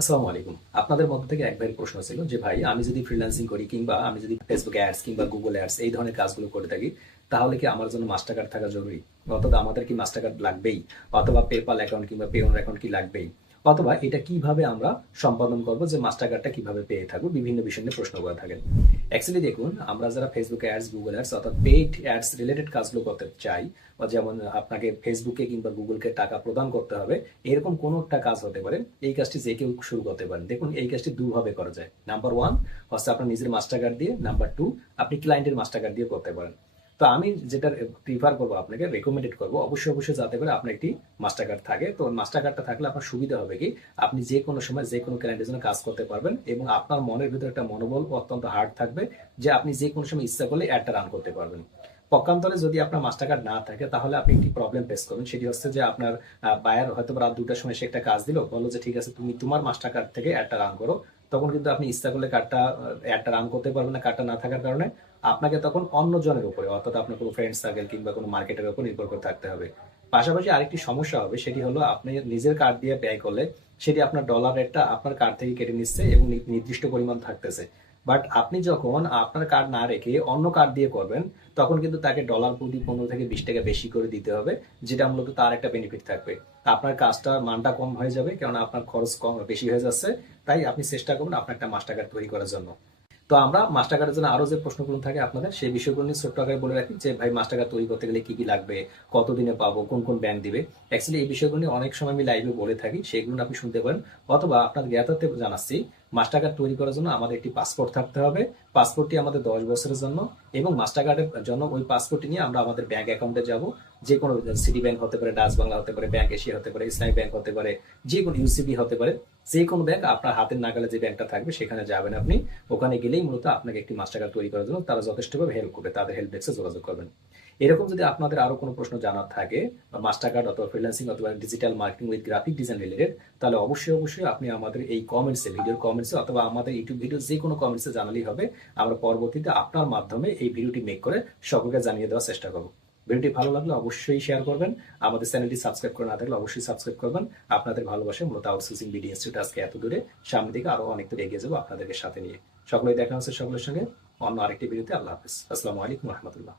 আসসালামু আলাইকুম আপনাদের মধ্যে থেকে এক ভাইয়ের প্রশ্ন ছিল যে, ভাই, আমি যদি ফ্রিল্যান্সিং করি কিংবা আমি যদি ফেসবুক অ্যাডস কিংবা গুগল অ্যাডস এই ধরনের কাজগুলো করে থাকি, তাহলে কি আমার জন্য মাস্টার কার্ড থাকা জরুরি? অর্থাৎ আমাদের কি মাস্টার কার্ড লাগবেই? অথবা পেপাল অ্যাকাউন্ট কিংবা পেওনার অ্যাকাউন্ট কি লাগবেই? অথবা এটা কীভাবে আমরা সম্পাদন করব, যে মাস্টার কার্ডটা কীভাবে পেয়ে থাকব, বিভিন্ন বিষয় নিয়ে প্রশ্ন করে থাকেন অ্যাকচুয়ালি দেখুন, আমরা যারা ফেসবুক অ্যাডস গুগল অ্যাডস অর্থাৎ পেইড অ্যাডস রিলেটেড কাজগুলো করতে চাই, বা যেমন আপনাকে ফেসবুকে কিংবা গুগলকে টাকা প্রদান করতে হবে, এরকম কোনো একটা কাজ হতে পারে, এই কাজটি যে কেউ শুরু করতে পারেন। দেখুন, এই কাজটি দুভাবে করা যায়। নাম্বার ওয়ান হচ্ছে আপনার নিজের মাস্টার কার্ড দিয়ে নাম্বার টু আপনি ক্লায়েন্টের মাস্টার কার্ড দিয়ে করতে পারেন। তো আমি যেটা প্রিফার করব আপনাকে রেকমেন্ডেড করব, অবশ্যই অবশ্যই যাতে করে আপনার একটি মাস্টার কার্ড থাকে। তো মাস্টার কার্ডটা থাকলে আপনার সুবিধা হবে কি? আপনি যে কোনো সময় যে কোনো ক্লায়েন্টের জন্য কাজ করতে পারবেন এবং আপনার মনের ভিতরে একটা মনোবল অত্যন্ত হার্ড থাকবে যে আপনি যে কোনো সময় ইচ্ছা করলে অ্যাডটা রান করতে পারবেন। পক্ষান্তরে যদি আপনার মাস্টার কার্ড না থাকে, তাহলে আপনি একটি প্রবলেম ফেস করবেন সেটি হচ্ছে যে আপনার বায়ার হয়তো রাত দুটার সময় সে একটা কাজ দিল, বলল যে, ঠিক আছে, তুমি তোমার মাস্টার কার্ড থেকে অ্যাডটা রান করো। তখন কিন্তু আপনি ইচ্ছা করলে কার্ডটা অ্যাডটা রান করতে পারবেন না কার্ডটা না থাকার কারণে। আপনাকে তখন অন্য জনের উপরে, অর্থাৎ আপনার কোনো ফ্রেন্ড সার্কেল কিংবা কোনো মার্কেটের উপর নির্ভর করে থাকতে হবে। পাশাপাশি আরেকটি সমস্যা হবে, সেটি হলো আপনি নিজের কার্ড দিয়ে ব্যয় করলে সেটি আপনার ডলার রেটটা আপনার কার্ড থেকে কেটে নিচ্ছে এবং নির্দিষ্ট পরিমাণ থাকতেছে। বাট আপনি যখন আপনার কার্ড না রেখে অন্য কার্ড দিয়ে করবেন, তখন কিন্তু তাকে ডলার প্রতি পনেরো থেকে বিশ টাকা বেশি করে দিতে হবে, যেটা মূলত তার একটা বেনিফিট থাকবে। আপনার কাজটা মানটা কম হয়ে যাবে, কেননা আপনার খরচ কম, বেশি হয়ে যাচ্ছে, তাই আপনি চেষ্টা করবেন আপনার একটা মাস্টার কার্ড তৈরি করার জন্য। তো আমরা মাস্টার কার্ডের জন্য আরও যে প্রশ্নগুলো থাকে আপনাদের, সেই বিষয়গুলো নিয়ে ছোট্ট আকারে বলে রাখি যে, ভাই মাস্টার কার্ড তৈরি করতে গেলে কি কি লাগবে? কতদিনে পাবো? কোন কোন ব্যাংক দিবে? অ্যাকচুয়ালি এই বিষয়গুলো নিয়ে অনেক সময় আমি লাইভে বলে থাকি, সেগুলো আপনি শুনতে পারেন। অথবা আপনার জ্ঞাতার্থে জানাচ্ছি মাস্টার কার্ড তৈরি করার জন্য আমাদের একটি পাসপোর্ট থাকতে হবে। পাসপোর্টটি আমাদের দশ বছরের জন্য এবং মাস্টার কার্ডের জন্য ওই পাসপোর্টটি নিয়ে আমরা আমাদের ব্যাংক অ্যাকাউন্টে যাব। যে কোনো সিটি ব্যাংক হতে পারে ডাচ বাংলা হতে পারে ব্যাংক এশিয়া হতে পারে ইসলামী ব্যাংক হতে পারে যে কোনো ইউসিবি হতে পারে যে কোনো ব্যাংক আপনার হাতের নাগালে যে ব্যাংকটা থাকবে সেখানে যাবেন আপনি। ওখানে গেলেই মূলত আপনাকে একটি মাস্টার কার্ড তৈরি করার জন্য তারা যথেষ্টভাবে হেল্প করবে, তাদের হেল্প ডেস্কে যোগাযোগ করবেন। এরকম যদি আপনাদের আরও কোনো প্রশ্ন জানার থাকে, বা মাস্টার কার্ড অথবা ফ্রিল্যান্সিং অথবা digital marketing with graphic design related তাহলে অবশ্যই অবশ্যই আপনি আমাদের এই কমেন্টসে ভিডিওর কমেন্টসে অথবা আমাদের ইউটিউব ভিডিও যে কোনো কমেন্টসে জানালেই হবে। আমরা পরবর্তীতে আপনার মাধ্যমে এই ভিডিওটি মেক করে সকলকে জানিয়ে দেওয়ার চেষ্টা করব। ভিডিওটি ভালো লাগলে অবশ্যই শেয়ার করবেন। আমাদের চ্যানেলটি সাবস্ক্রাইব করে না থাকলে অবশ্যই সাবস্ক্রাইব করবেন। আপনাদের ভালোবাসে মূলত আউটসোর্সিং বিডি ইনস্টিটিউট আজকে এত দূরে। সামনের দিকে আরও অনেক দূরে এগিয়ে যাব আপনাদেরকে সাথে নিয়ে। সকলেই দেখা হচ্ছে সকলের সঙ্গে। অন্য আরেকটি ভিডিওতে আল্লাহ হাফিজ। আসসালামু আলাইকুম রহমতুল্লাহ।